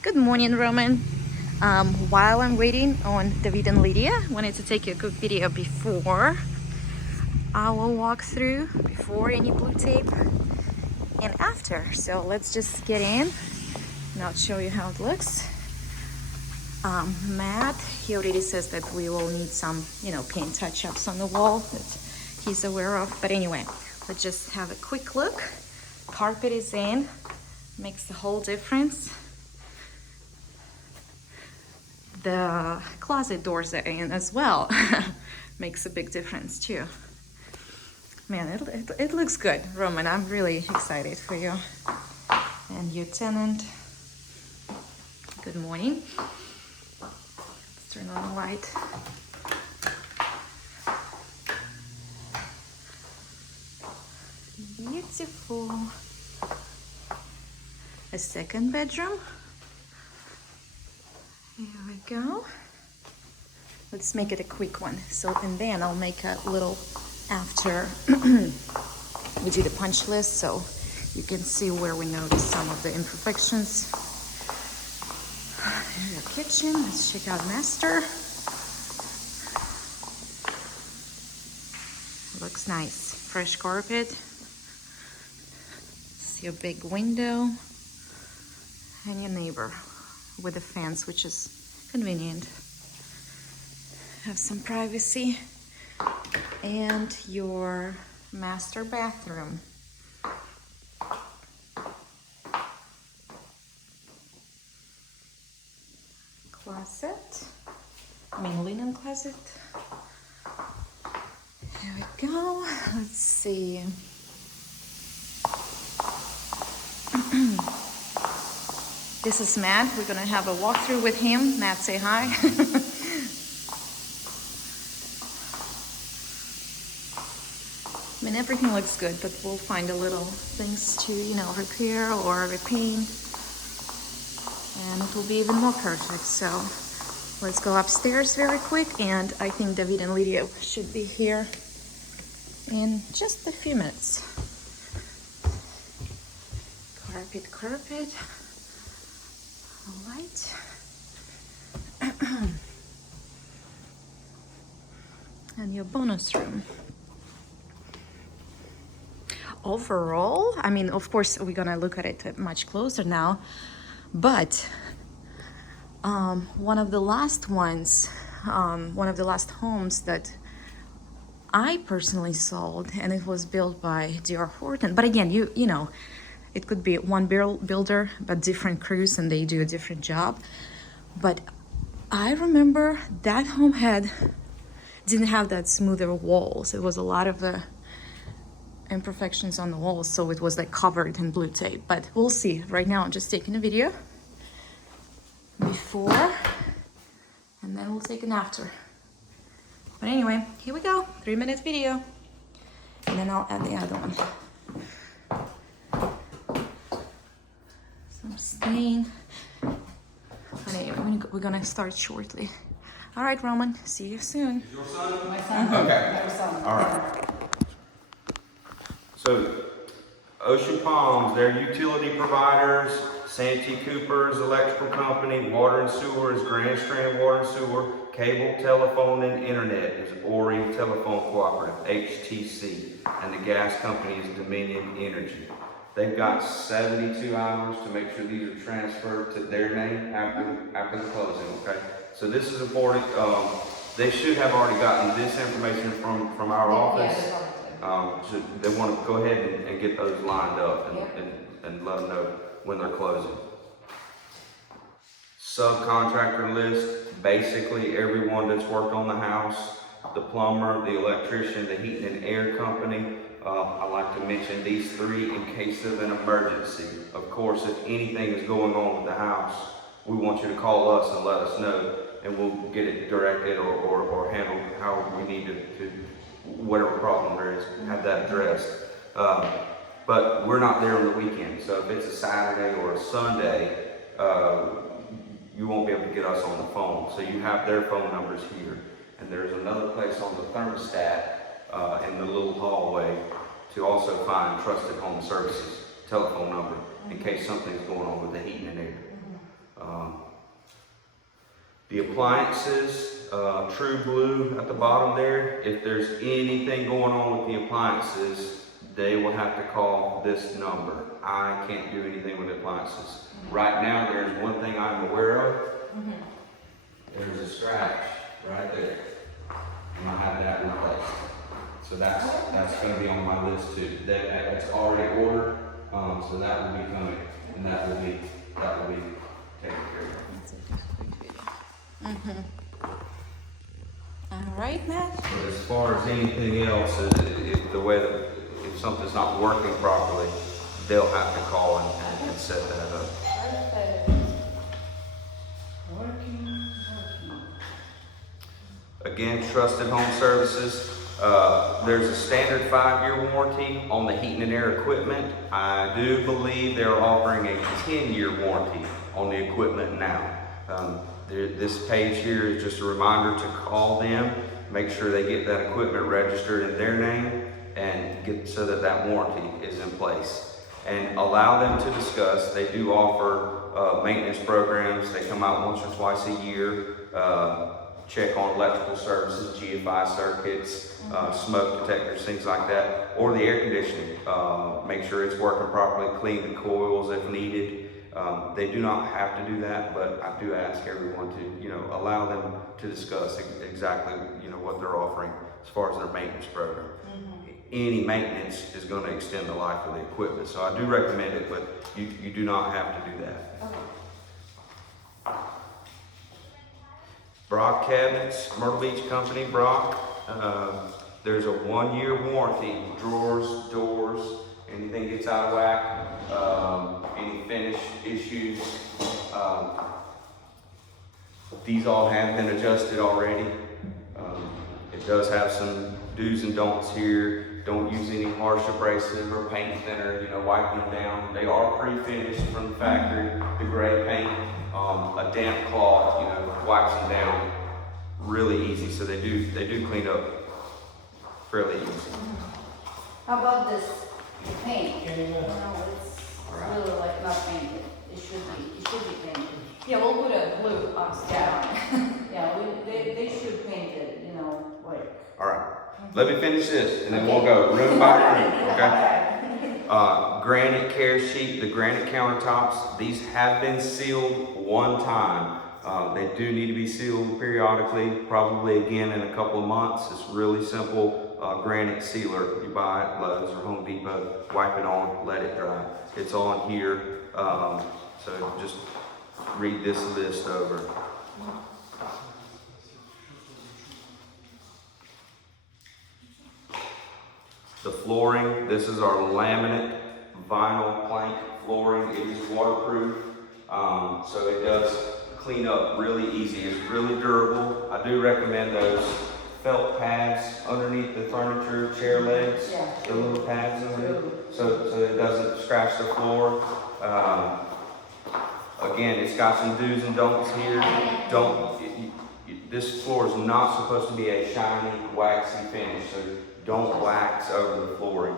Good morning, Roman. While I'm waiting on David and Lydia, I wanted to take you a quick video before our walkthrough, before any blue tape, and after. So let's just get in and I'll show you how it looks. Matt, he already says that we will need some, paint touch-ups on the wall that he's aware of. But anyway, let's just have a quick look. Carpet is in, makes the whole difference. The closet doors are in as well. Makes a big difference too. Man, it looks good, Roman. I'm really excited for you. And your tenant. Good morning. Let's turn on the light. Beautiful. A second bedroom. Here we go. Let's make it a quick one. So, and then I'll make a little after we do the punch list so you can see where we notice some of the imperfections. Here's your kitchen. Let's check out master. Looks nice. Fresh carpet. See your big window. And your neighbor with a fence, which is convenient. Have some privacy. And your master bathroom. Closet. Linen closet. There we go. Let's see. This is Matt. We're gonna have a walkthrough with him. Matt, say hi. Everything looks good, but we'll find a little things to, repair or repaint, and it will be even more perfect. So let's go upstairs very quick, and I think David and Lydia should be here in just a few minutes. Carpet. All right. And your bonus room. Overall, of course, we're gonna look at it much closer now, but one of the last homes that I personally sold, and it was built by D.R. Horton. But again, it could be one builder, but different crews, and they do a different job. But I remember that home didn't have that smoother walls. It was a lot of imperfections on the walls, so it was like covered in blue tape. But we'll see. Right now I'm just taking a video before, and then we'll take an after. But anyway, here we go. 3-minute video, and then I'll add the other one. Some stain. But anyway, we're gonna start shortly. All right, Roman, see you soon. Is your son? My son. Okay. My son. All right. So, Ocean Palms, they're utility providers. Santee Cooper's electrical company. Water and sewer is Grand Strand Water and Sewer. Cable, telephone, and internet is Ori Telephone Cooperative, HTC. And the gas company is Dominion Energy. They've got 72 hours to make sure these are transferred to their name after the closing, okay? So this is important. They should have already gotten this information from our office. So they want to go ahead and get those lined up and let them know when they're closing. Subcontractor list, basically everyone that's worked on the house, the plumber, the electrician, the heating and air company. I like to mention these three in case of an emergency. Of course, if anything is going on with the house, we want you to call us and let us know, and we'll get it directed or handled how we need to whatever problem there is, have that addressed. But we're not there on the weekend, so if it's a Saturday or a Sunday, you won't be able to get us on the phone. So you have their phone numbers here. And there's another place on the thermostat in the little hallway to also find Trusted Home Services telephone number in case something's going on with the heating and air. The appliances, True Blue at the bottom there, if there's anything going on with the appliances, they will have to call this number. I can't do anything with the appliances. Right now, there's one thing I'm aware of. There's a scratch right there. And I have that replaced. So that's going to be on my list too. That's already ordered, so that will be coming, and that will be taken care of. That's it, just a quick video. All right, Matt. But as far as anything else, the way that if something's not working properly, they'll have to call and set that up. Again, Trusted Home Services. There's a standard 5-year warranty on the heating and air equipment. I do believe they're offering a 10-year warranty on the equipment now. This page here is just a reminder to call them, make sure they get that equipment registered in their name, and get so that warranty is in place. And allow them to discuss. They do offer maintenance programs. They come out once or twice a year. Check on electrical services, GFI circuits, smoke detectors, things like that, or the air conditioning. Make sure it's working properly, clean the coils if needed. They do not have to do that, but I do ask everyone to, allow them to discuss exactly, what they're offering as far as their maintenance program. Any maintenance is going to extend the life of the equipment, so I do recommend it, but you do not have to do that. Brock Cabinets, Myrtle Beach Company, Brock. There's a 1-year warranty, drawers, doors, anything gets out of whack, any finish issues. These all have been adjusted already. It does have some do's and don'ts here. Don't use any harsh abrasive or paint thinner, wipe them down. They are pre-finished from the factory, the gray paint. A damp cloth, wipes them down really easy. So they do clean up fairly easy. How about this, the paint? It's really like not painted. It should be painted. Yeah, we'll put a blue Yeah, yeah, they should paint it, like. All right, let me finish this and then we'll go room by room, okay? Granite care sheet, the granite countertops, these have been sealed one time. They do need to be sealed periodically, probably again in a couple of months. It's really simple granite sealer. You buy it at Lowe's or Home Depot, wipe it on, let it dry. It's on here, so just read this list over. The flooring, this is our laminate vinyl plank flooring. It is waterproof, so it does clean up really easy. It's really durable. I do recommend those felt pads underneath the furniture, chair legs, the little pads underneath, so it doesn't scratch the floor. Again, it's got some do's and don'ts here. This floor is not supposed to be a shiny, waxy finish, so don't wax over the flooring.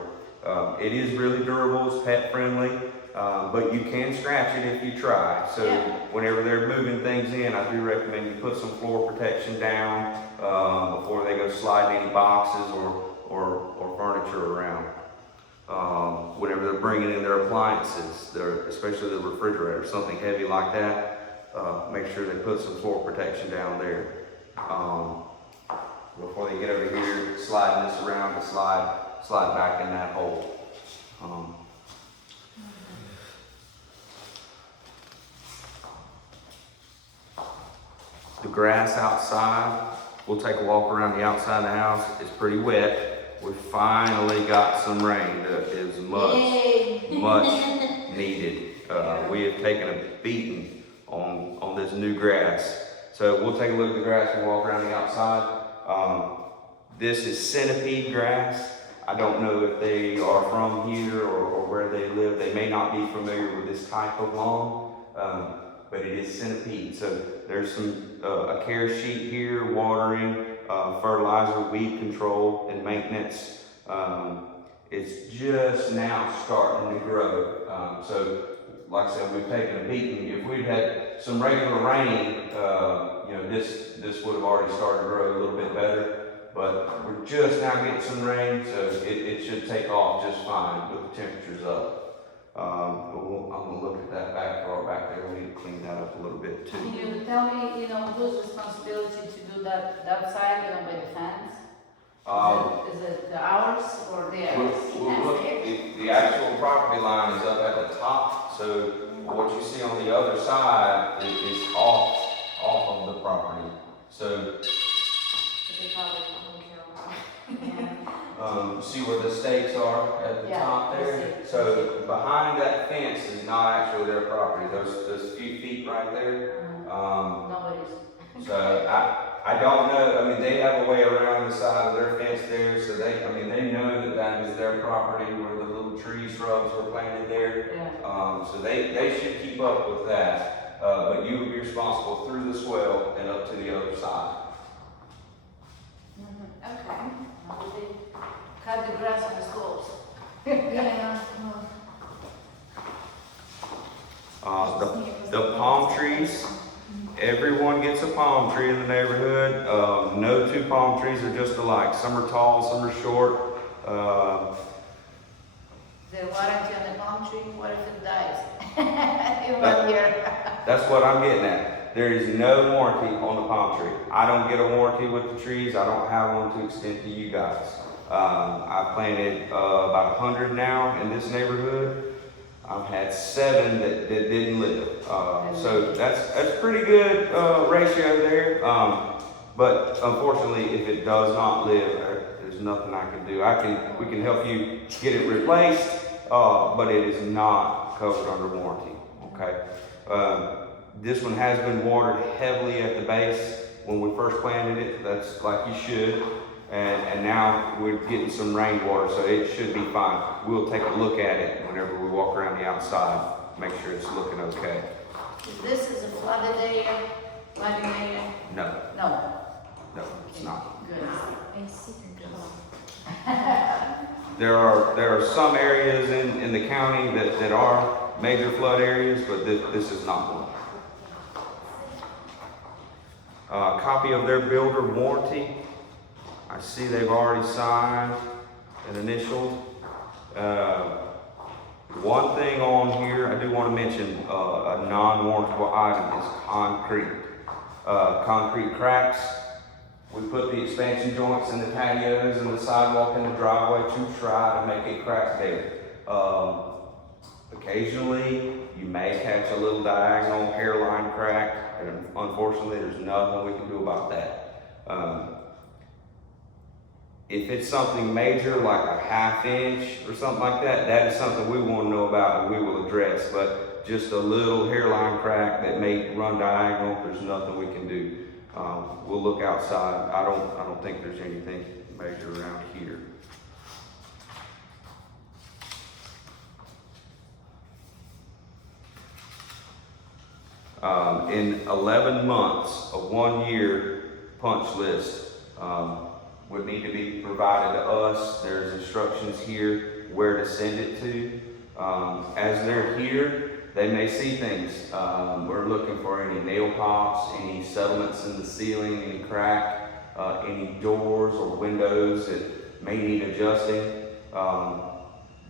It is really durable, it's pet friendly, but you can scratch it if you try. So whenever they're moving things in, I do recommend you put some floor protection down before they go sliding any boxes or furniture around. Whenever they're bringing in their appliances, especially the refrigerator, something heavy like that, make sure they put some floor protection down there. Before they get over here, sliding this around to slide back in that hole. The grass outside, we'll take a walk around the outside of the house. It's pretty wet. We finally got some rain. That is much needed. We have taken a beating on this new grass. So we'll take a look at the grass and walk around the outside. This is centipede grass. I don't know if they are from here or where they live. They may not be familiar with this type of lawn, but it is centipede. So there's a care sheet here, watering, fertilizer, weed control, and maintenance. It's just now starting to grow. So like I said, we've taken a beating. If we'd had some regular rain, you know, this would have already started to grow a little bit better. But we're just now getting some rain, so it should take off just fine with the temperatures up. But I'm gonna look at that back far back there. We need to clean that up a little bit too. Can you tell me, you know, whose responsibility to do that outside, you know, by the fence? Is it ours or theirs? Look, the actual property line is up at the top, so what you see on the other side is off of the property. So, see where the stakes are at the top there? So behind that fence is not actually their property, those few feet right there. Nobody's. So I don't know, I mean, they have a way around the side of their fence there, so they know that that is their property where the little tree shrubs were planted there. Yeah. So they should keep up with that, but you would be responsible through the swell and up to the other side. Okay. Cut the grass on the slopes. Yeah. The palm trees, everyone gets a palm tree in the neighborhood. No two palm trees are just alike. Some are tall, some are short. The warranty on the palm tree, what if it dies? In 1 year. That's what I'm getting at. There is no warranty on the palm tree. I don't get a warranty with the trees. I don't have one to extend to you guys. I've planted about 100 now in this neighborhood. I've had 7 that didn't live. So that's pretty good ratio there. But unfortunately, if it does not live, there's nothing I can do. We can help you get it replaced, but it is not covered under warranty. Okay. This one has been watered heavily at the base when we first planted it. That's like you should. And now we're getting some rainwater, so it should be fine. We'll take a look at it whenever we walk around the outside, make sure it's looking okay. This is a flooded area, flooding area? No, No. it's not. Good. There are some areas in the county that are major flood areas, but this is not one. Copy of their builder warranty. I see they've already signed and initialed. One thing on here I do want to mention, a non-warrantable item is concrete. Concrete cracks. We put the expansion joints in the patios and the sidewalk in the driveway to try to make it crack there. Occasionally, you may catch a little diagonal hairline crack, and unfortunately, there's nothing we can do about that. If it's something major, like a 1/2 inch or something like that, that is something we want to know about and we will address. But just a little hairline crack that may run diagonal, there's nothing we can do. We'll look outside. I don't think there's anything major around here. In 11 months, a 1-year punch list would need to be provided to us. There's instructions here where to send it to. As they're here, they may see things. We're looking for any nail pops, any settlements in the ceiling, any crack, any doors or windows that may need adjusting.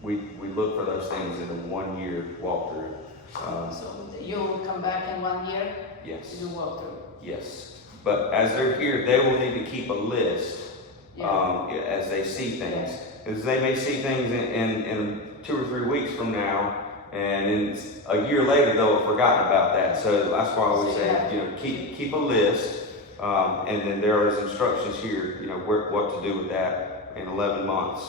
We look for those things in a 1-year walkthrough. So you'll come back in 1 year? Yes. To do walkthrough? Yes. But as they're here, they will need to keep a list as they see things. Because they may see things in 2 or 3 weeks from now, and in a year later they'll have forgotten about that. So that's why we say, keep a list, and then there is instructions here, what to do with that in 11 months,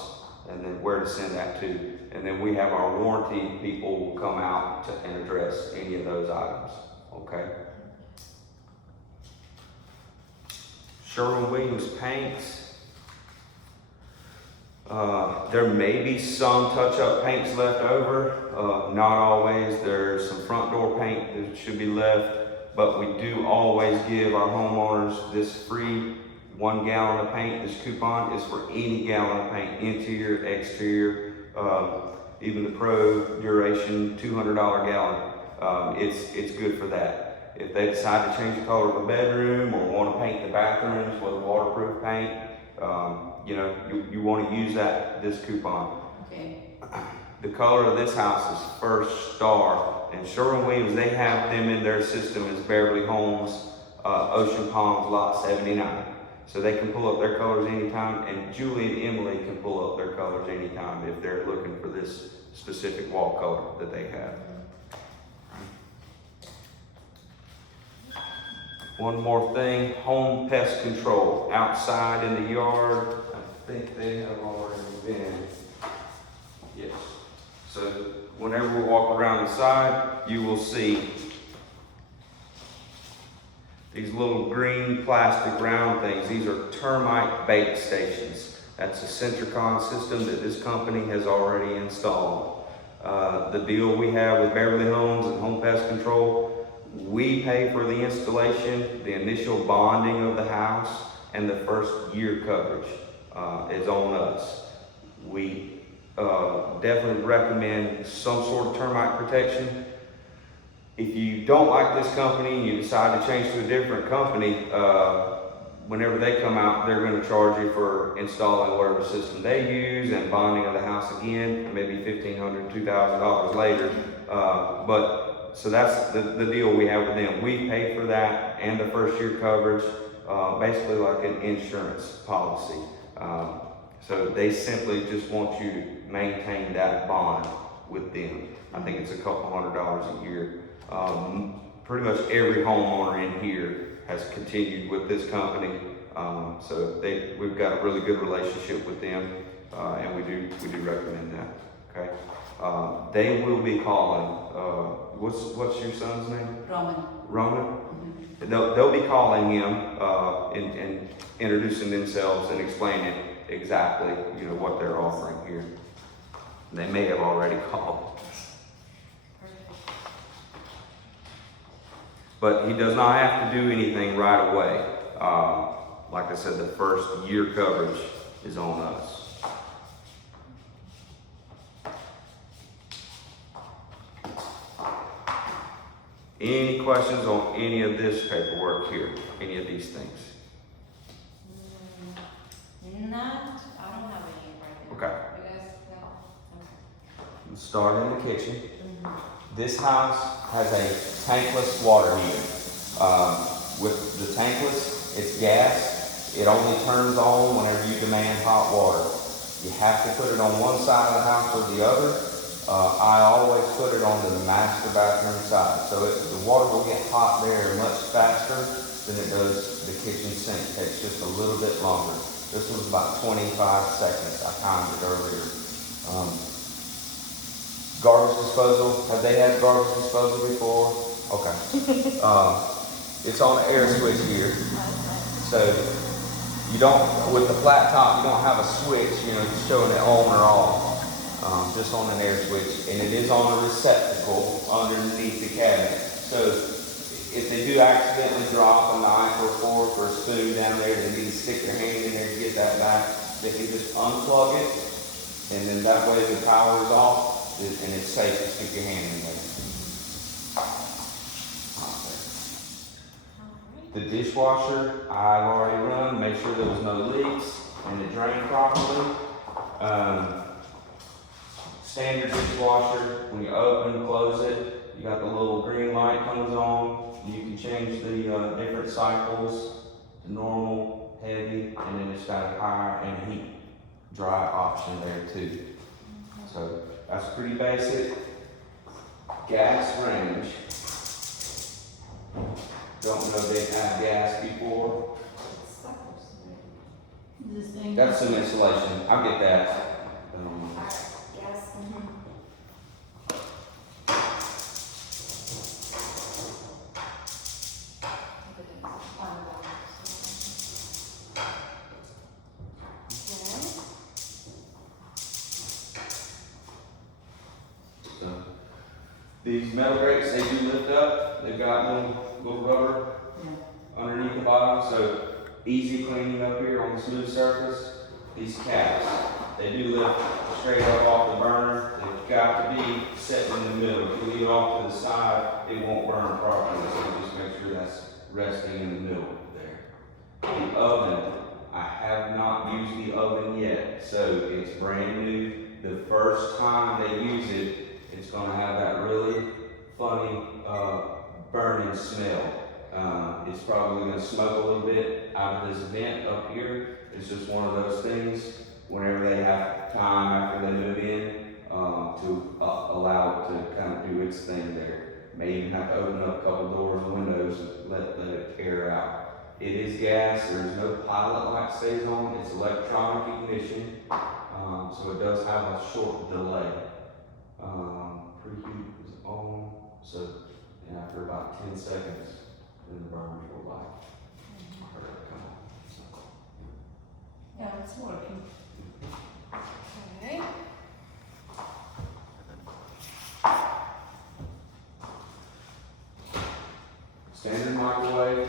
and then where to send that to. And then we have our warranty people will come out and address any of those items. Okay. Sherwin-Williams paints. There may be some touch-up paints left over. Not always. There's some front door paint that should be left, but we do always give our homeowners this free 1 gallon of paint. This coupon is for any gallon of paint, interior, exterior. even the Pro Duration $200 gallon. It's good for that. If they decide to change the color of a bedroom or want to paint the bathrooms with waterproof paint, you know, you want to use this coupon. Okay. The color of this house is First Star, and Sherwin-Williams, they have them in their system as Beverly Homes, Ocean Palms, Lot 79. So they can pull up their colors anytime, and Julie and Emily can pull up their colors anytime if they're looking for this specific wall color that they have. One more thing, home pest control. Outside in the yard, I think they have already been. Yes. So whenever we walk around the side, you will see these little green plastic round things. These are termite bait stations. That's a Centricon system that this company has already installed. The deal we have with Beverly Homes and Home Pest Control, we pay for the installation, the initial bonding of the house, and the first year coverage is on us. We definitely recommend some sort of termite protection. If you don't like this company and you decide to change to a different company, whenever they come out, they're going to charge you for installing whatever system they use and bonding of the house again, maybe $1,500, $2,000 later. So that's the deal we have with them. We pay for that and the first year coverage, basically like an insurance policy. So they simply just want you to maintain that bond with them. I think it's a couple $100 a year. Pretty much every homeowner in here has continued with this company. So we've got a really good relationship with them, and we do recommend that. Okay. They will be calling. What's your son's name? Roman. Roman. Mm-hmm. They'll be calling him and introducing themselves and explaining exactly what they're offering here. They may have already called. But he does not have to do anything right away. Like I said, the first year coverage is on us. Any questions on any of this paperwork here? Any of these things? I don't have any right now. Okay. You guys, no? Let's start in the kitchen. This house has a tankless water heater. With the tankless, it's gas. It only turns on whenever you demand hot water. You have to put it on one side of the house or the other. I always put it on the master bathroom side. So the water will get hot there much faster than it does the kitchen sink. It takes just a little bit longer. This was about 25 seconds. I timed it earlier. Garbage disposal. Have they had garbage disposal before? Okay. It's on an air switch here. So you don't, with the flat top, you don't have a switch, showing it on or off. Just on an air switch, and it is on a receptacle underneath the cabinet. So if they do accidentally drop a knife or a fork or a spoon down there, they need to stick their hand in there to get that back. They can just unplug it, and then that way the power is off, and it's safe to stick your hand in there. The dishwasher, I've already run, make sure there was no leaks, and it drained properly. Standard dishwasher, when you open, close it, you got the little green light comes on. You can change the different cycles to normal, heavy, and then it's got a high and heat dry option there too. So that's pretty basic. Gas range. Don't know they've had gas before. This thing. That's some insulation. I'll get that. These metal grates, they do lift up. They've got little rubber underneath the bottom, so easy cleaning up here on the smooth surface. These caps, They do lift straight up off the burner. They've got to be set in the middle. If you leave it off to the side, it won't burn properly. So just make sure that's resting in the middle there. The oven, I have not used the oven yet, so it's brand new. The first time they use it, it's gonna have that really funny burning smell. It's probably gonna smoke a little bit out of this vent up here. It's just one of those things, whenever they have time after they move in, to allow it to kind of do its thing there. May even have to open up a couple doors and windows and let it air out. It is gas, there's no pilot light stays on, it's electronic ignition, so it does have a short delay. Preheat is on, so and after about 10 seconds, then the burners will light. Yeah, it's working. Okay. Standard microwave.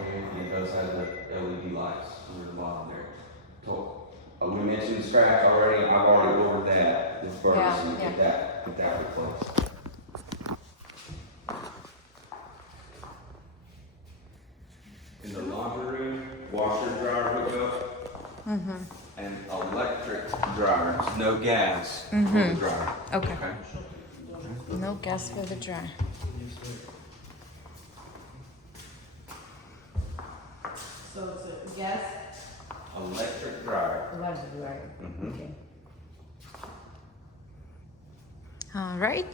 And it does have the LED lights under the bottom there. We mentioned the scratch already. I've already ordered that. This furnace and get that replaced. In the laundry room, washer dryer hookup. And electric dryers, no gas for the dryer. Okay. No gas for the dryer. So it's a gas? Electric dryer. Electric dryer. Okay. All right.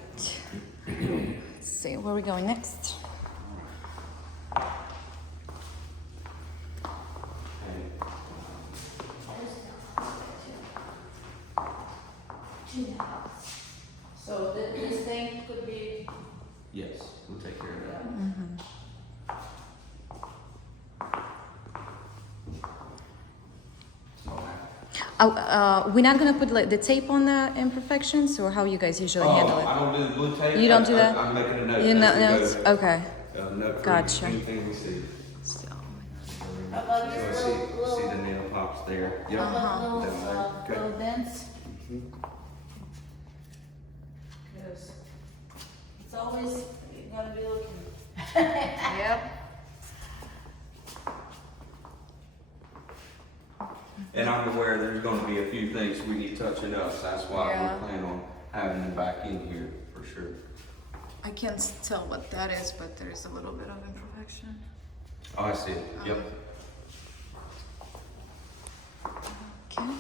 Let's see, where are we going next? So this thing could be. Yes, we'll take care of that. We're not gonna put like the tape on the imperfections, or how you guys usually handle it? I don't do the blue tape. You don't do that? I'm making a note. You know, as we notes? go. Okay. Note for Gotcha. anything we see. So, How about So I this see the little, nail pops there. Yep. little, Down there. little Okay. dents? Because it's always, you're gonna be looking. yep. And I'm aware there's gonna be a few things we need touching up, so that's why Yeah. we plan on having them back in here for sure. I can't tell what that is, but there is a little bit of imperfection. Oh, I see it. Yep. Okay.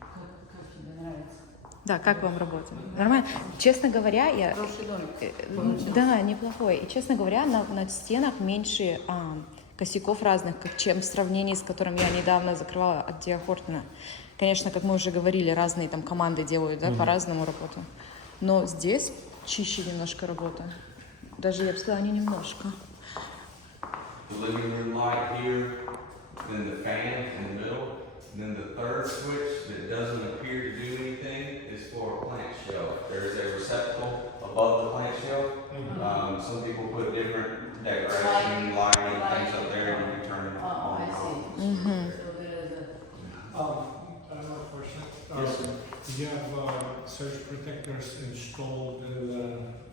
Как тебе нравится? Да, как вам работа? Нормально? Честно говоря, я... Хороший домик. Да, неплохой. И, честно говоря, на стенах меньше косяков разных, чем в сравнении с которым я недавно закрывала от Диа Хортона. Конечно, как мы уже говорили, разные там команды делают, да, по-разному работу. Но здесь чище немножко работа. Даже, я бы сказала, не немножко. The living room light here, then the fan in the middle, and then the third switch that doesn't appear to do anything is for a plant shelf. There's a receptacle above the plant shelf. Some people put different decoration, lighting, things up there, and you can turn it Oh, on I and off. see. So there is a. I have a question. Yes. You have surge protectors installed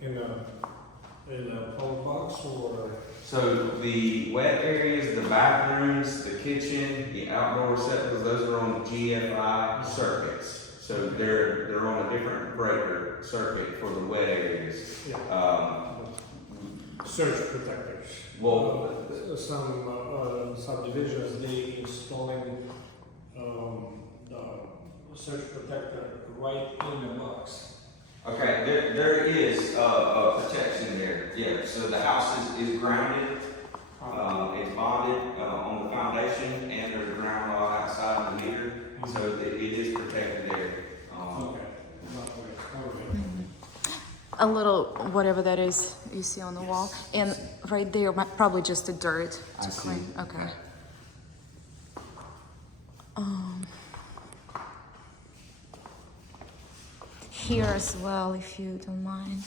in a pole box or? So the wet areas, the bathrooms, the kitchen, the outdoor receptacles, those are on GFI circuits. So they're on a different breaker circuit for the wet areas. Yeah. Surge protectors. Well, Some subdivisions, they installing the surge protector right in the box. okay, there is a protection there, yeah. So the house is grounded, it's bonded on the foundation, and there's a ground rod outside the meter, so it is protected there. Okay. Not right. A little, whatever that is you see on the wall. And right there, probably just the dirt I to see. clean. Okay. Here as well, if you don't mind.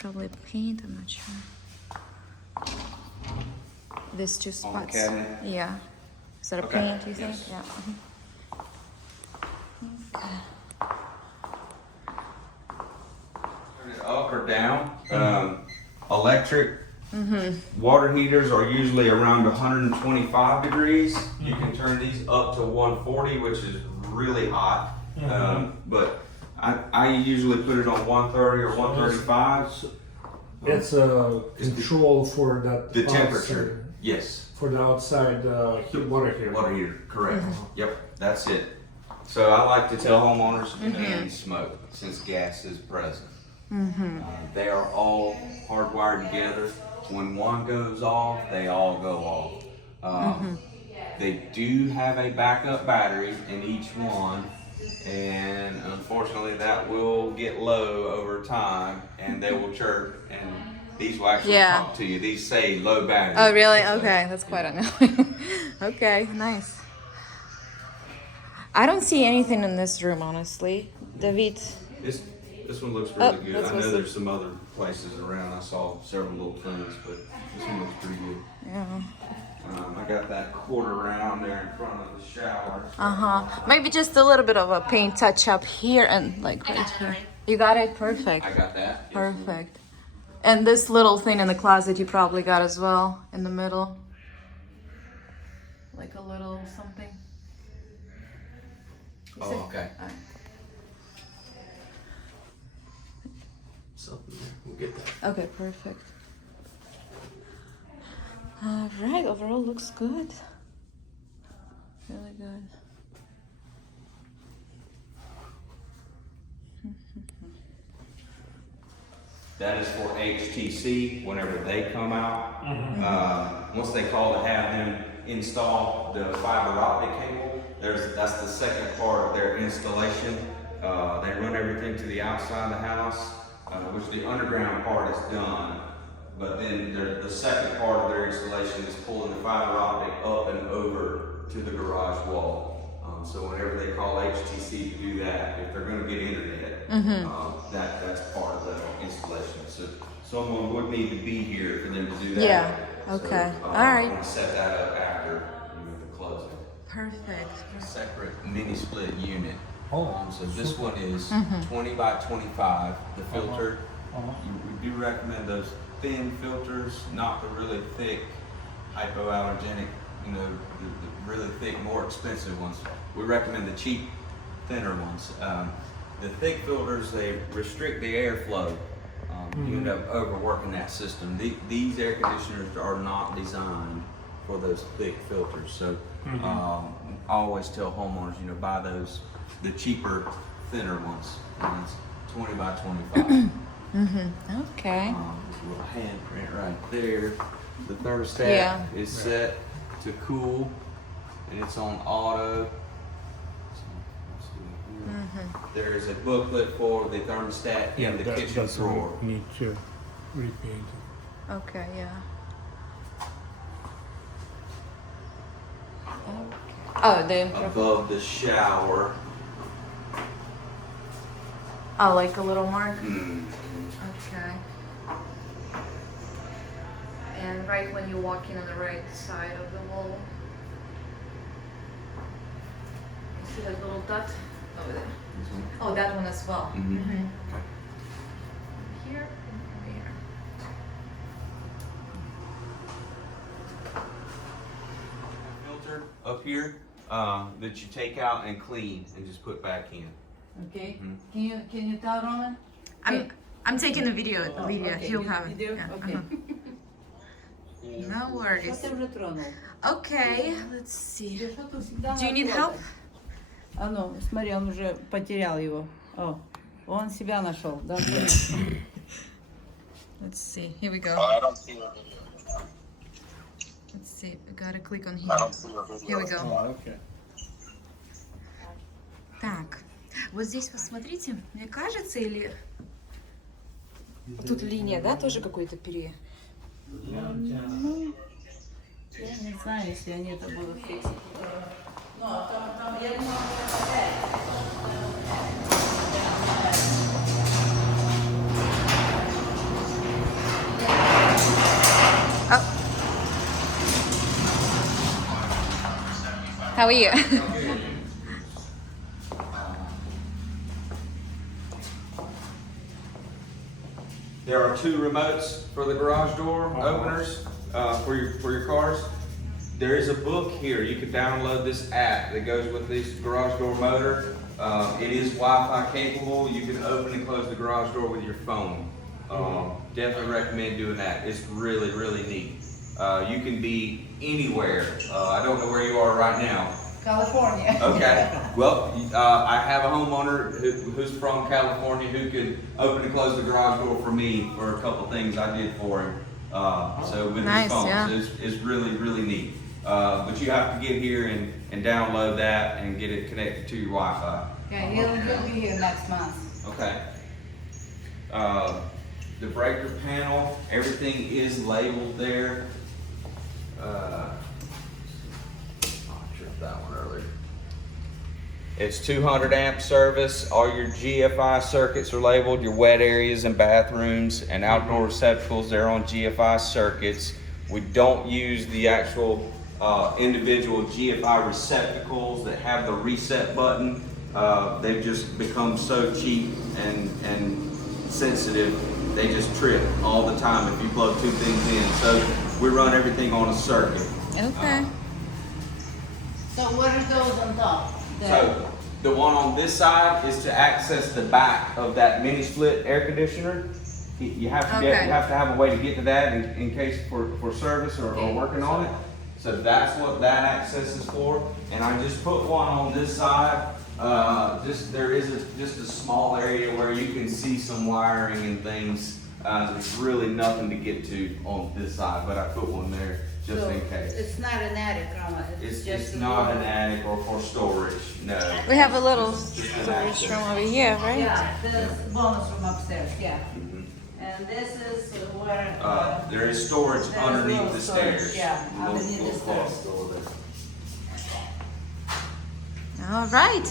probably paint, I'm not sure. These two On the spots. cabinet? Yeah. Is that a Okay, paint, you think? yes. Yeah. Okay. Turn it up or down. Electric water heaters are usually around 125 degrees. You can turn these up to 140, which is really hot. But I usually put it on 130 or 135. It's a control for that. The temperature, yes. For the outside water heater. Water heater, correct. Yep, that's it. So I like to tell homeowners, you don't smoke since gas is present. They are all hardwired together. When one goes off, they all go off. They do have a backup battery in each one, and unfortunately that will get low over time, and they will chirp, and these will actually talk to you. These say low battery. Oh, really? Okay, that's quite annoying. Okay, nice. I don't see anything in this room, honestly. David. This one looks really good. that's I what's know there's some other places around. I saw several little things, but this one looks pretty good. Yeah. I got that quarter round there in front of the shower. Maybe just a little bit of a paint touch up here and like right here. You got it? Perfect. I got that. Yes. Perfect. And this little thing in the closet you probably got as well in the middle. Like a little something. Oh, okay. Something there. We'll get that. Okay, perfect. All right, overall looks good. Really good. That is for HTC whenever they come out. Once they call to have them install the fiber optic cable, that's the second part of their installation. They run everything to the outside of the house, which the underground part is done. But then the second part of their installation is pulling the fiber optic up and over to the garage wall. So whenever they call HTC to do that, if they're going to get internet, that's part of the installation. So someone would need to be here for them to do that. Yeah. Okay. So, all right. I'm going to set that up after the closing. Perfect. A separate mini split unit. Oh, So this one is 20 by 25. The filter, we do recommend those thin filters, not the really thick, hypoallergenic, the really thick, more expensive ones. We recommend the cheap, thinner ones. The thick filters, they restrict the airflow. You end up overworking that system. These air conditioners are not designed for those thick filters. So I always tell homeowners, buy those, the cheaper, thinner ones. And it's 20 by 25. Okay. There's a little handprint right there. The thermostat is set to cool, and it's on auto. So, let's do it here. There is a booklet for the thermostat in the kitchen drawer. Need to repaint it. Okay, yeah. Okay. Oh, Above the shower. Oh, like a little mark? Okay. And right when you walk in on the right side of the wall. You see that little dot over there? Oh, that one as well. Here and here. Filter up here that you take out and clean and just put back in. Okay. Can you tell Roman? I'm taking a video. Okay. He'll have it. Video? Yeah, Okay. No worries. Что ты уже тронул? Okay, let's see. Ты что тут всегда Do you need находишь? help? А ну, смотри, он уже потерял его. О, он себя нашел. Да, Let's see. Here we go. I don't see your video. Let's see. We gotta click on I here. don't see your video. Here we go. Okay. Так, вот здесь посмотрите, мне кажется, или тут линия, да, тоже какой-то пере... Я не знаю, если они это будут фиксить. Ну, там, я думаю, How are you? There are 2 remotes for the garage door openers for your cars. There is a book here. You can download this app that goes with this garage door motor. It is Wi-Fi capable. You can open and close the garage door with your phone. Definitely recommend doing that. It's really, really neat. You can be anywhere. I don't know where you are right now. California. Okay. Well, I have a homeowner who's from California who can open and close the garage door for me for a couple things I did for him. So with Nice, his phone, yeah. so it's really, really neat. But you have to get here and download that and get it connected to your Wi-Fi. Yeah, he'll be here next month. Okay. The breaker panel, everything is labeled there. I tripped that one earlier. It's 200 amp service. All your GFI circuits are labeled. Your wet areas and bathrooms and outdoor receptacles, they're on GFI circuits. We don't use the actual individual GFI receptacles that have the reset button. They've just become so cheap and sensitive. They just trip all the time if you plug 2 things in. So we run everything on a circuit. Okay. So what are those on top? So the one on this side is to access the back of that mini split air conditioner. You have to Okay. you have to have a way to get to that in case for service or working on it. So that's what that access is for. And I just put one on this side. There is just a small area where you can see some wiring and things. There's really nothing to get to on this side, but I put one there just in case. It's not an attic, Rama. It's not an attic or for storage, no. We have a little Just an storage access. room over here, right? Yeah, the bonus room upstairs, yeah. Mhm. And this is where. There is storage there's underneath little the storage, stairs. yeah, Little- underneath the little closet stairs. door there. All right.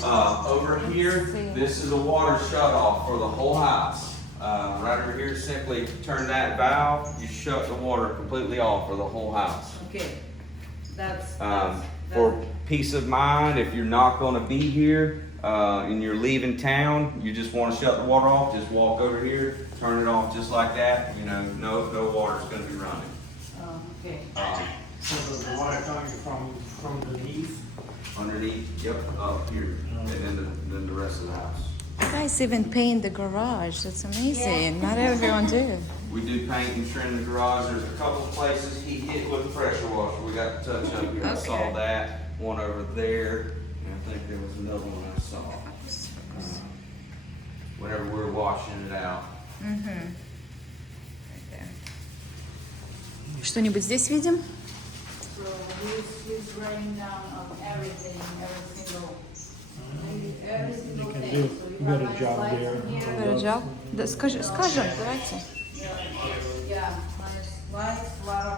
Over here, this is a water shut off for the whole house. Right over here, simply turn that valve, you shut the water completely off for the whole house. Okay, that's. For peace of mind, if you're not gonna be here, and you're leaving town, you just wanna shut the water off, just walk over here, turn it off just like that, you know, no water's gonna be running. Okay. So the water coming from underneath? Underneath, yep, up here, and then the rest of the house. You guys even paint the garage. That's amazing. Not everyone do. We do paint and trim the garage. There's a couple of places he hit with the pressure washer. We got to touch up here. I saw Okay. that. One over there. And I think there was another one I saw. Whenever we were washing it out. Что-нибудь здесь видим? So he's writing down of everything, every single You can thing. do So a have better my job slides there. in here. Better job. Да, скажем, давайте. Yeah, my slides, a lot of,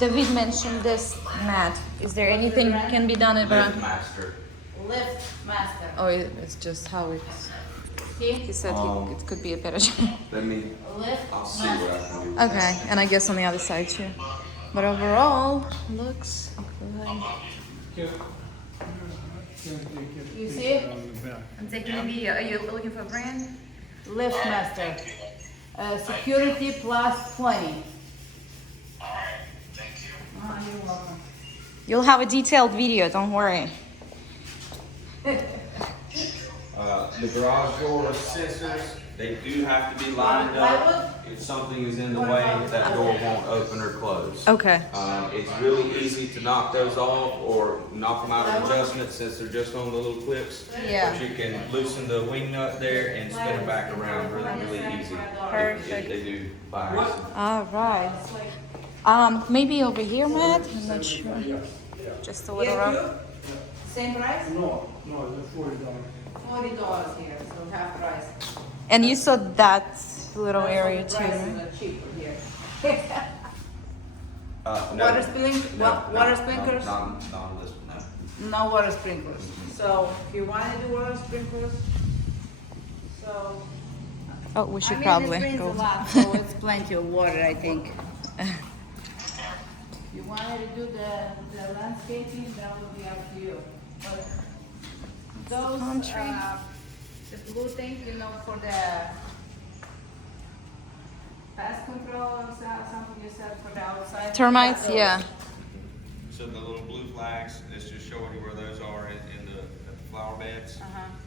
David mentioned this, Matt. Is there anything can be done about? Lift master. lift master. Oh, it's just how it's. He See, said it could be a better job. Let me, lift I'll see what master. I can do. Okay, and I guess on the other side too. But overall, looks good. You see it? I'm taking a video. Are you looking for a brand? Lift master. Security plus 20. You're welcome. You'll have a detailed video. Don't worry. The garage door sensors, they do have to be lined up. If something is in the way, that door won't open or close. Okay. It's really easy to knock those off or knock them out of adjustment since they're just on the little clips. Yeah. But you can loosen the wing nut there and spin it back around really easy. If they do fire. All right. Maybe over here, Matt. I'm not sure. Just a little rough. Same price? No, the $40. $40 here, so half price. And you saw that little area The too, prices right? are cheaper here. No. Water sprinklers? No, Water sprinklers? Not on this one, no. No water sprinklers. So if you want to do water sprinklers, so. Oh, we should I mean, probably it rains go. a lot, so it's plenty of water, I think. you wanted to do the landscaping, that would be up to you. But those, country. the blue thing, you know, for the pest control or something you said for the outside. Termites, those. yeah. So the little blue flags, it's just showing you where those are in the flower beds.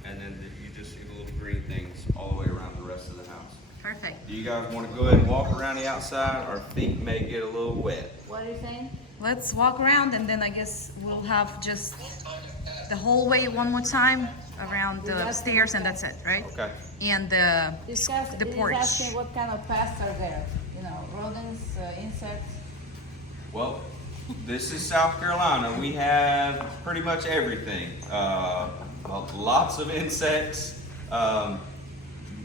And then you just see the little green things all the way around the rest of the house. Perfect. Do you guys want to go ahead and walk around the outside? Our feet may get a little wet. What are you saying? Let's walk around and then I guess we'll have just the hallway one more time around the stairs and that's it, right? Okay. And the He's porch. asking what kind of pests are there, you know, rodents, insects. Well, this is South Carolina. We have pretty much everything. Lots of insects.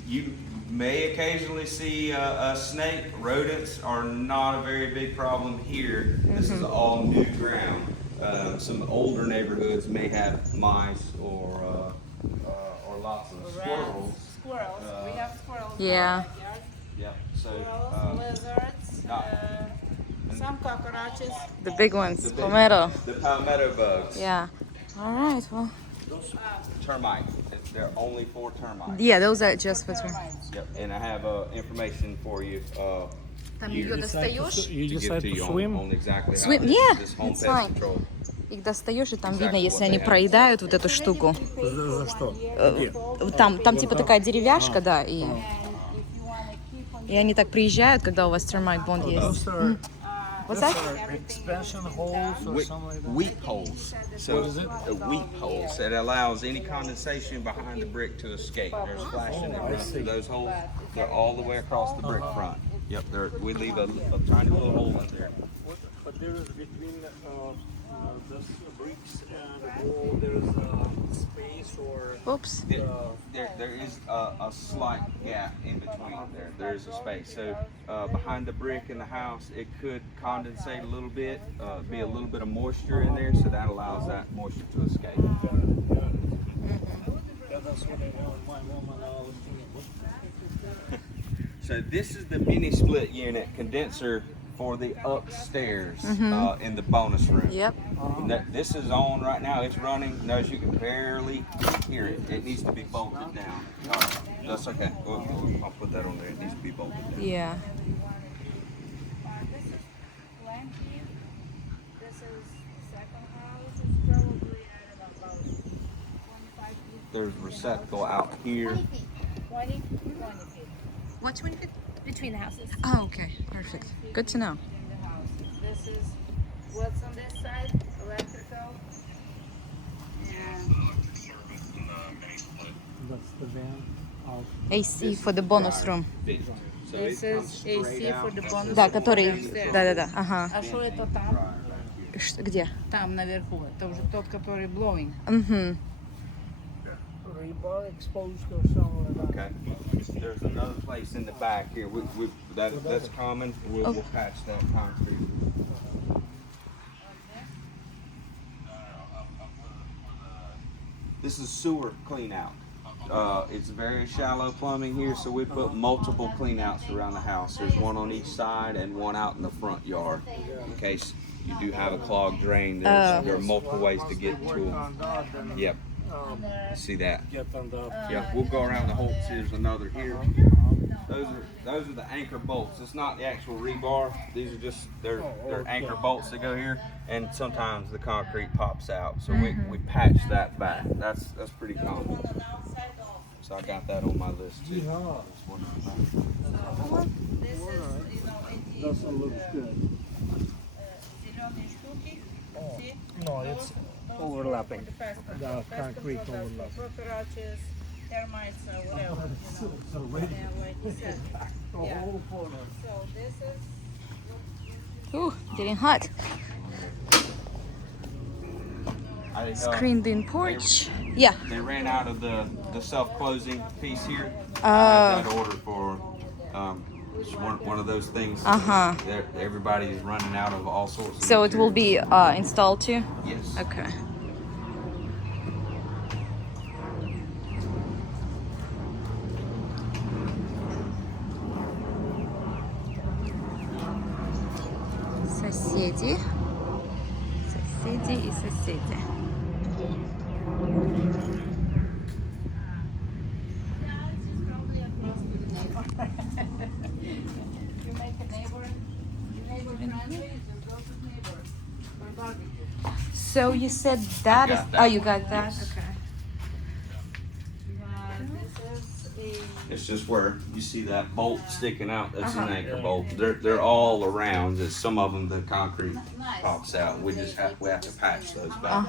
You may occasionally see a snake. Rodents are not a very big problem here. This is all new ground. Some older neighborhoods may have mice or lots of squirrels. Squirrels, we have squirrels. Yeah. In our backyard. Yep. So Squirrels, lizards, some cockroaches. The big ones, palmetto. the palmetto bugs. Yeah. All right. Well. Termite. They're only for termites. Yeah, those are just for. Termites. Yep. And I have information for you. Там You ее достаешь. You to give decide to to you swim? on exactly how Swim, this, yeah, this home it's pest fine. control. Их достаешь, и там Exactly видно, если what они they have. проедают вот эту штуку. За что? Там типа такая деревяшка, да, и And if you want to keep on и они так приезжают, когда у вас termite bond есть. Those are What's that? expansion holes or something like that? Weep holes. So What is it? weep holes. It allows any condensation behind the brick to escape. There's flashing that runs through those holes. They're all the way across the brick front. Yep. We leave a tiny little hole in there. But there is between the bricks and the wall, there is a space or Oops. There is a slight gap in between there. There is a space. So behind the brick in the house, it could condensate a little bit, be a little bit of moisture in there, so that allows that moisture to escape. Yeah, that's what I know. My mom and I was thinking. So this is the mini split unit condenser for the upstairs in the bonus room. Yep. This is on right now. It's running. Notice you can barely hear it. It needs to be bolted down. All right, that's okay. I'll put that on there. It needs to be bolted down. Yeah. This is plenty. This is second house. It's probably at about 25 feet. There's a receptacle out here. 20 feet. 20 feet. What 20 feet? Between the houses. Oh, okay. Perfect. Good to know. Between the houses. This is what's on this side, electrical. And That's the van. Out. AC for the bonus room. So this it comes is straight AC out. for the bonus. Да, room который... upstairs. Да-да-да. Ага. А что это там? Где? Там наверху. Это уже тот, который blowing. Угу. Rebar exposed or something like that. Okay. There's another place in the back here. That's common. We'll patch that concrete. This is sewer cleanout. It's very shallow plumbing here, so we put multiple cleanouts around the house. There's one on each side and one out in the front yard. In case you do have a clogged drain, there are multiple ways to get to them. Yep. See that? Get on the Yeah, we'll go around the hole. See, there's another here. Those are the anchor bolts. It's not the actual rebar. These are just they're anchor bolts that go here, and sometimes the concrete pops out. So we patch that back. That's pretty common. So I got that on my list too. This is, you know, it doesn't look good. зеленые штуки. See? No, it's Those overlapping. for the pest The control. Pest concrete control, overlapping. cockroaches, termites, whatever, you know. So ready. Yeah, like you said. The Yeah. whole corner. So this is Ooh, getting hot. Screened in porch. Yeah. They ran out of the self-closing piece here. Oh. I had that order for just one of those things. Uh-huh. Everybody is running out of all sorts of So it will materials. be installed too? Yes. Okay. соседи. Соседи и соседи. You make a neighbor friendly, just go to neighbor for barbecue. So you said that is. Oh, you got that. Okay. It's just where you see that bolt sticking out. That's an anchor bolt. They're all around. There's some of them the concrete pops out. We have to patch those back.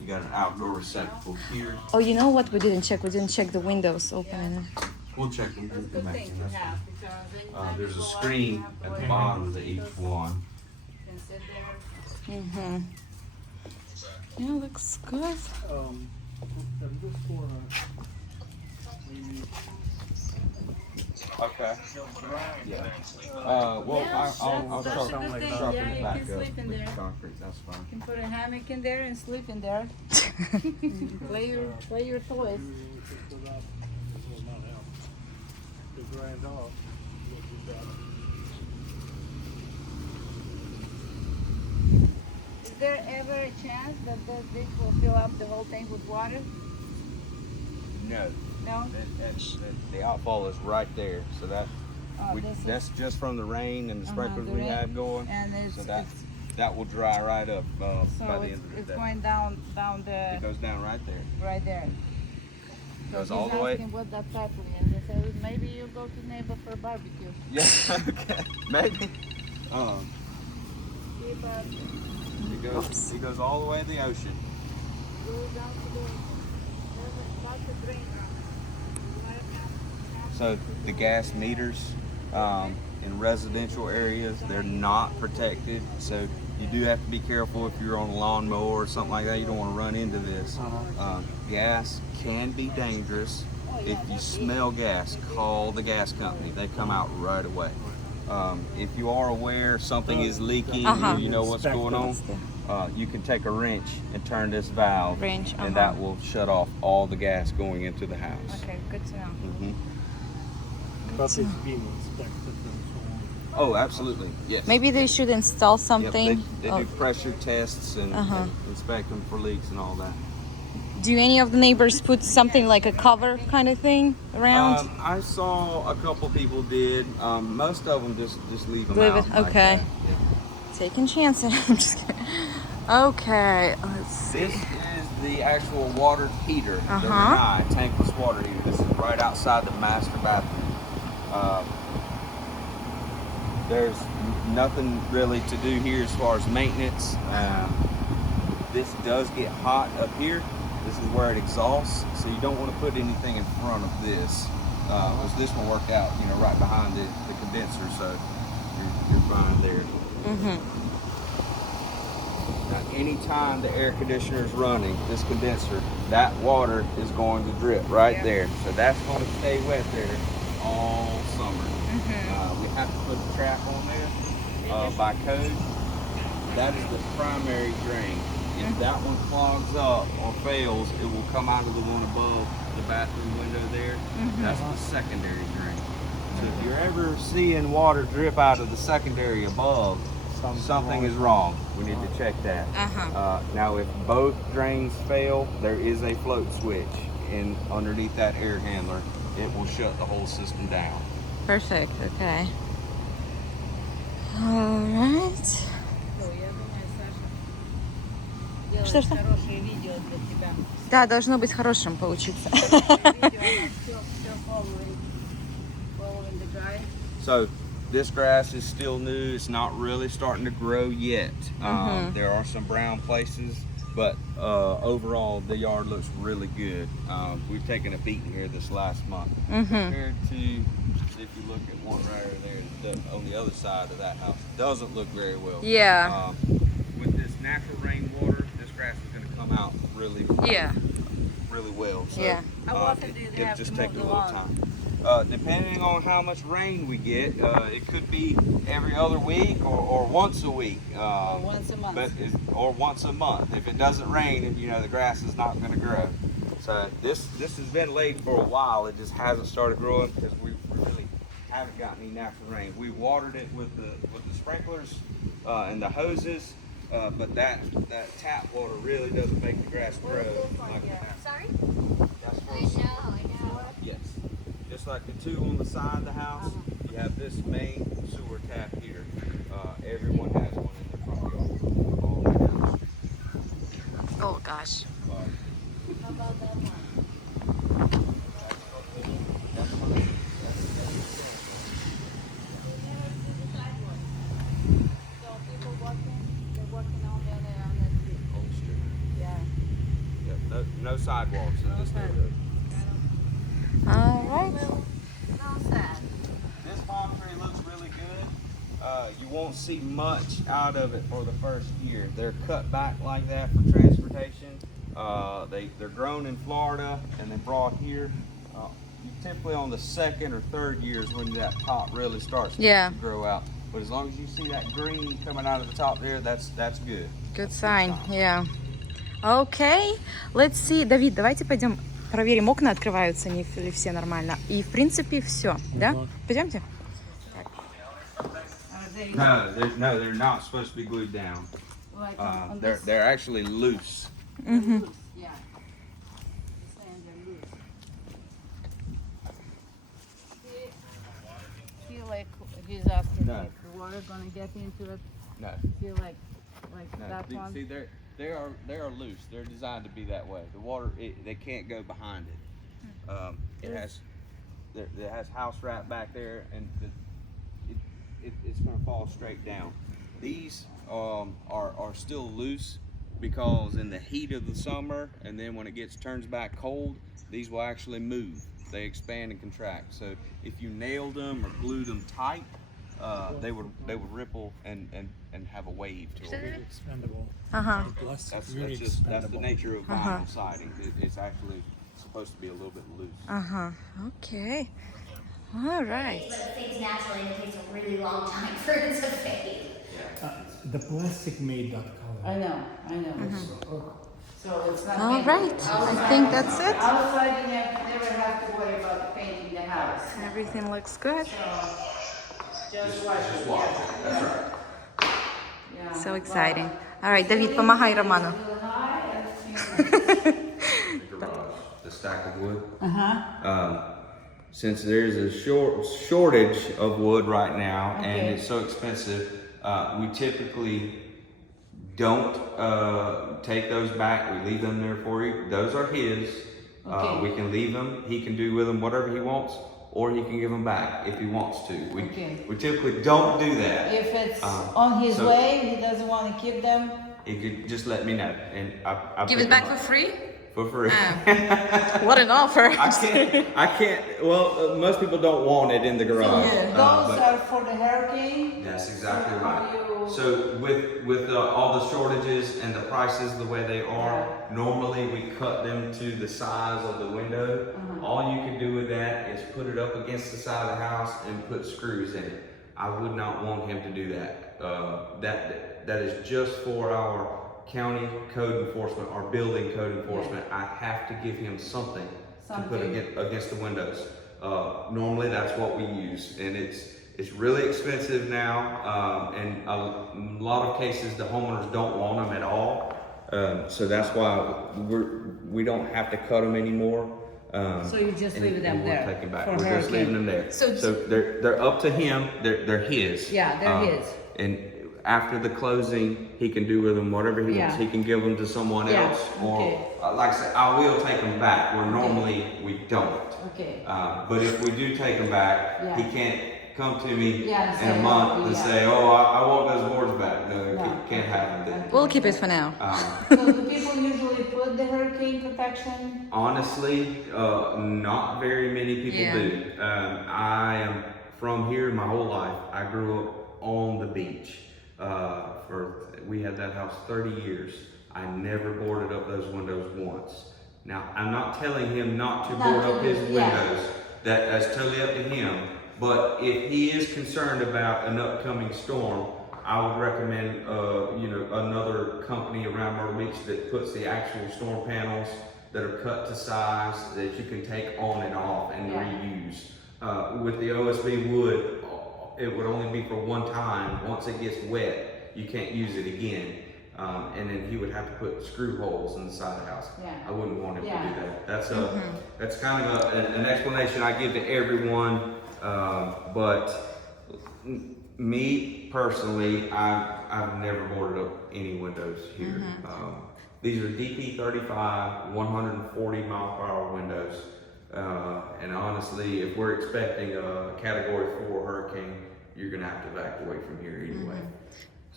You got an outdoor receptacle here. Oh, you know what? We didn't check. We didn't check the windows opening. We'll check them. We'll come back in. That's fine. There's a screen at the bottom of each one. Mm-hmm. Yeah, looks good. I'm just gonna maybe Okay. Yeah. Well, I'll sharpen it back up with the concrete. That's fine. You can put a hammock in there and sleep in there. play your toys. put it up. Well, not out. To grind off. We'll do that. Is there ever a chance that this ditch will fill up the whole thing with water? No. No? The outfall is right there, so that's just from the rain and the sprinklers the we rain. had going. And So that will dry right up by the end of the it's day. going down It the goes down right there. right there. Goes He's all the way. asking what that pipe is. They said maybe you go to neighbor for barbecue. Yeah. Okay. Maybe. It goes all the way to the ocean. Go down to the that's the drain So the gas meters in residential areas, they're not protected. So you do have to be careful if you're on a lawnmower or something like that. You don't want to run into this. Gas can be dangerous. If you smell gas, call the gas company. They come out right away. If you are aware something is leaking, you know what's going on, you can take a wrench and turn this valve, and that will shut off all the gas going into the house. Okay, good to know. But it's been inspected and so on. Oh, absolutely, yes. Maybe they should install Yep, something. they do pressure tests and inspect them for leaks and all that. Do any of the neighbors put something like a cover kind of thing around? I saw a couple people did. Most of them just leave them Leave out. it, like okay. that. Yeah. Taking chances. I'm just kidding. Okay, let's see. This is the actual water heater, the Renai tankless water heater. This is right outside the master bathroom. There's nothing really to do here as far as maintenance. This does get hot up here. This is where it exhausts, so you don't want to put anything in front of this. Because this will work out, right behind the condenser, so you're fine there. Now, anytime the air conditioner is running, this condenser, that water is going to drip right there. So that's going to stay wet there all summer. We have to put a trap on there by code. That is the primary drain. If that one clogs up or fails, it will come out of the one above the bathroom window there. That's the secondary drain. So if you're ever seeing water drip out of the secondary above, something is wrong. We need to check that. Now, if both drains fail, there is a float switch underneath that air handler. It will shut the whole system down. Perfect, okay. All right. Что? Хорошее видео для тебя. Да, должно быть хорошим получиться. So this grass is still new. It's not really starting to grow yet. There are some brown places, but overall the yard looks really good. We've taken a beating here this last month compared to, if you look at one right over there on the other side of that house, it doesn't look very well. Yeah. With this natural rainwater, this grass is going to come out really well. So, How often do you it'll have just to take mow a the little lawn? time. Depending on how much rain we get, it could be every other week or once a week. Or once a month. Or once a month. If it doesn't rain, the grass is not going to grow. So this has been laid for a while. It just hasn't started growing because we really haven't gotten any natural rain. We watered it with the sprinklers and the hoses, but that tap water really doesn't make the grass grow. Like Sorry? that's for I know. yes. Just like the two on the side of the house, you have this main sewer tap here. Everyone has one in their front yard. All the house. Oh gosh. How about that one? So people walking, they're walking on the street. Yeah. Yep, no sidewalks in this neighborhood. All right. No sad. This palm tree looks really good. You won't see much out of it for the first year. They're cut back like that for transportation. They're grown in Florida and then brought here. Typically on the second or third year is when that top really starts to grow out. But as long as you see that green coming out of the top there, that's good. Good sign, yeah. Okay, let's see. Давид, давайте пойдем проверим, окна открываются ли все нормально. И в принципе все, да? Пойдемте? No, they're not supposed to be glued down. Like on this? They're actually loose. Mm-hmm. Yeah. Saying they're loose. Feel like he's asking No. if the water gonna get into it. No, Feel like no. that one. See, they are loose. They're designed to be that way. The water, they can't go behind it. It has house wrap back there, and it's going to fall straight down. These are still loose because in the heat of the summer, and then when it turns back cold, these will actually move. They expand and contract. So if you nailed them or glued them tight, they would ripple and have a wave to them. Expandable. Uh-huh. Plastic, That's very that's the expandable. nature of vinyl siding. It's actually supposed to be a little bit loose. Uh-huh. Okay. All right. But it fades naturally and it takes a really long time for it to fade. The plastic made that color. I know. So it's not. All painted. right. I think that's it. Outside, you never have to worry about painting the house. Everything looks good. Just wash it. That's right. Yeah. So exciting. All right, David, помогай Роману. Real high, everything. The garage, the stack of wood. Uh-huh. Since there's a shortage of wood right now and Okay. it's so expensive, we typically don't take those back. We leave them there for you. Those are his. Okay. We can leave them. He can do with them whatever he wants, or he can give them back if he wants to. Okay. We typically don't do that. If it's on his so- way, he doesn't want to keep them. He could just let me know, and I Give pick it back them for up free? for free. What an offer. I can't. Well, most people don't want it in the garage. Those but are for the hurricane. that's exactly So right. you- So with all the shortages and the prices the way they are, normally we cut them to the size of the window. All you can do with that is put it up against the side of the house and put screws in it. I would not want him to do that. That is just for our county code enforcement, our building code enforcement. I have to give him something to put against the windows. Normally that's what we use, and it's really expensive now, and a lot of cases the homeowners don't want them at all. So that's why we don't have to cut them anymore. So you just leave them we'll there take them back. for We're just leaving them there. So- So they're up to him. They're his. Yeah, they're his. And after the closing, he can do with them whatever he wants. Yeah. He can give them to someone Yeah, else, or okay. like I said, I will take them back. Where normally we don't. Okay. But if we do take them back, Yeah. he can't come to me Yeah, and in a say, month oh, and yeah. say, "Oh, I want those boards back." No, No. can't have them then. We'll keep it for now. So do people usually put the hurricane protection? Honestly, not very many people Yeah. do. I am from here my whole life. I grew up on the beach. We had that house 30 years. I never boarded up those windows once. Now, I'm not telling him not to board up his windows. That's totally up to him. But if he is concerned about an upcoming storm, I would recommend, another company around Myrtle Beach that puts the actual storm panels that are cut to size that you can take on and off and reuse. With the OSB wood, it would only be for one time. Once it gets wet, you can't use it again. And then he would have to put screw holes in the side of the house. Yeah. I wouldn't want him to Yeah. do that. That's kind of an explanation I give to everyone. But me personally, I've never boarded up any windows here. These are DP35 140 mile per hour windows. And honestly, if we're expecting a Category 4 hurricane, you're gonna have to evacuate from here anyway.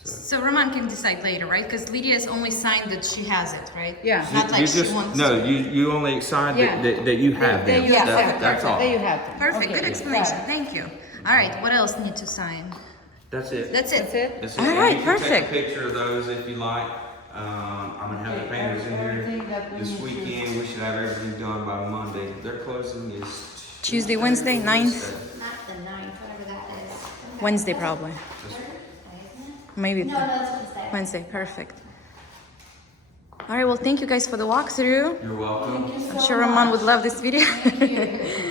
So Roman can decide later, right? Because Lydia's only signed that she has it, right? Yeah. Not like she wants to. You only sign Yeah. that you have them. Yeah, That's all. there you have them. Perfect, Okay. good explanation, Yeah. thank you. All right, what else need to sign? That's it. That's it. That's it? That's it. All And right, you can perfect. take a picture of those if you like. I'm gonna have the painters in Everything here that we this need to- weekend. We should have everything done by Monday. Their closing is Tuesday, Wednesday, 9th? Not the 9th, whatever that is. Wednesday probably, maybe No, that's Wednesday. Wednesday, perfect. All right, well, thank you guys for the walkthrough. You're welcome. I'm sure Roman would love this video. Thank you.